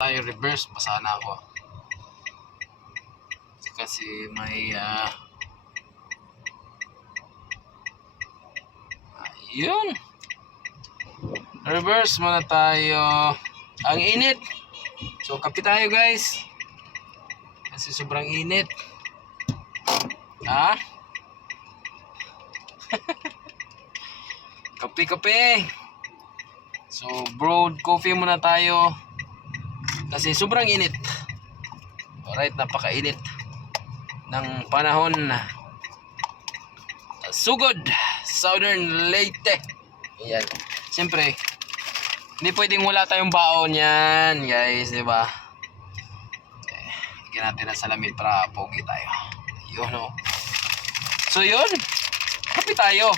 Tayo reverse, basa na ako. Kasi may yun. Reverse muna tayo. Ang init. So kape tayo guys. Kasi sobrang init. Ha? Kape. So brewed coffee muna tayo. Kasi sobrang init. Alright, napakainit ng panahon. Sugod, Southern Leyte. Ayan. Siyempre, hindi pwedeng wala tayong baon yan, guys, di ba? Higyan natin ang salamin para pogi tayo. Yun, no? So, yun. Kapi tayo.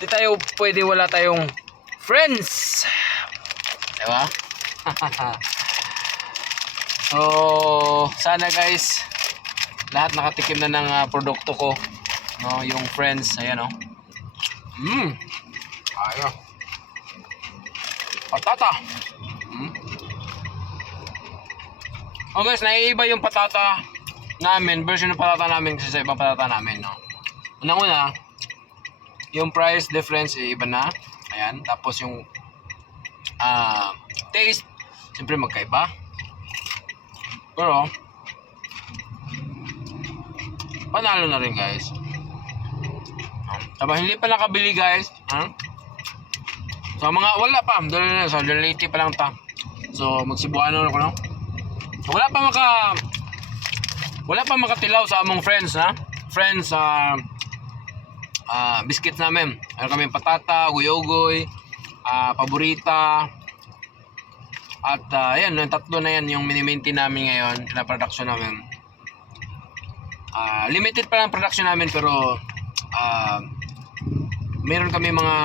Hindi tayo pwede wala tayong friends. Di ba? So, sana guys, lahat nakatikim na ng produkto ko. No, yung friends, ayan o. Ayo. Patata. Oh guys, naiiba yung patata namin, version ng patata namin kasi sa ibang patata namin, no. Unang-una, yung price difference iba na. Ayan, tapos yung taste, siyempre magkaiba. Pero panalo na rin guys. Tama, hindi pa nakabili guys. So mga wala pa, doon na sa Leyte pa lang ta. So magsibuano ako no. So, wala pa makatilaw sa among friends ha. Friends biscuit namin. Meron kami patata, ugoy-ugoy, paborita. At yan, yung tatlo na yan yung mini-maintain namin ngayon, na production namin. Limited pa lang production namin pero meron kami mga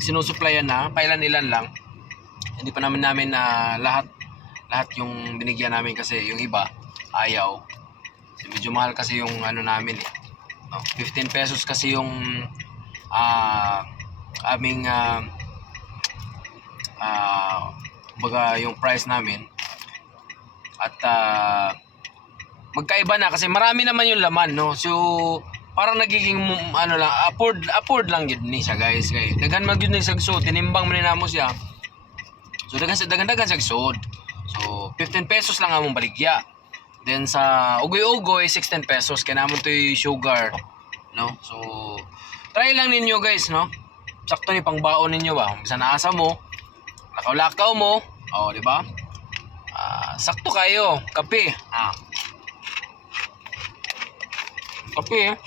sinusupplyan na, pailan-ilan lang. Hindi pa namin lahat yung binigyan namin kasi yung iba ayaw. Kasi medyo mahal kasi yung ano namin eh. 15 pesos kasi yung aming baga yung price namin. At magkaiba na kasi marami naman yung laman, no. So parang nagiging ano lang, afford lang yun ni siya guys. Kay daghan mag yun ni sagsud, tinimbang man namo siya. So daghan sagsud. So 15 pesos lang among baligya. Then sa ugoy-ugoy 16 pesos kay namon toy sugar, no. So try lang ninyo guys, no. Sakto ni pangbaon ninyo ba. Bisan asa mo, lakaw-lakaw mo, di ba? Sakto kayo, kape. Kape.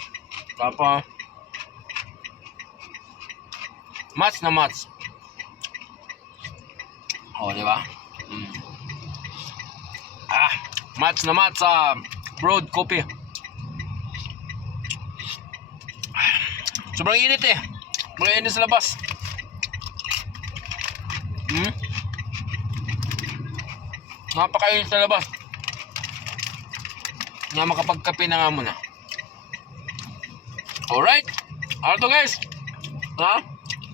Papa. Mats na mats. Di ba? Mats na mats brewed coffee. Sobrang init eh. Sobrang init sa labas. Napakainit sa labas. Nga makapagkape na nga muna. Alright. Alto guys.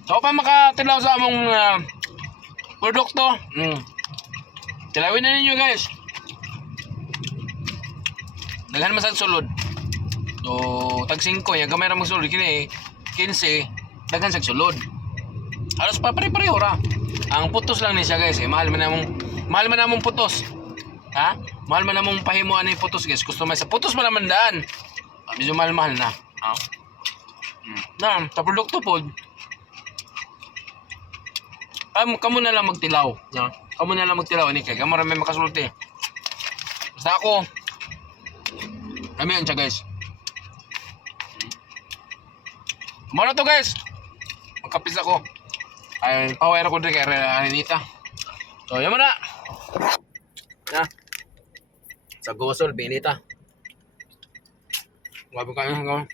So pa makatilaw sa among produkto. Tilawin na ninyo guys. Daghan man sa sulod. So tag 5 ya gamay ra magsulod kini 15 daghan sa sulod. Alos pa pare-pareho ra. Ang putos lang ni siya guys, mahal man namong putos. Mahal man namong pahimuan ni putos guys. Customize sa putos man naman daan. Medyo mahal na. Sa produkto po. Kamu na lang magtilaw. Kamu na lang magtilaw ni kay. Kamu ra may makasulti. Basta ako. Kami yan siya guys. Muna to guys. Magkapis ako. Ay, power ko din kay Renita. So, yan mo na. Sa gosol, Benita. Grabe kayo.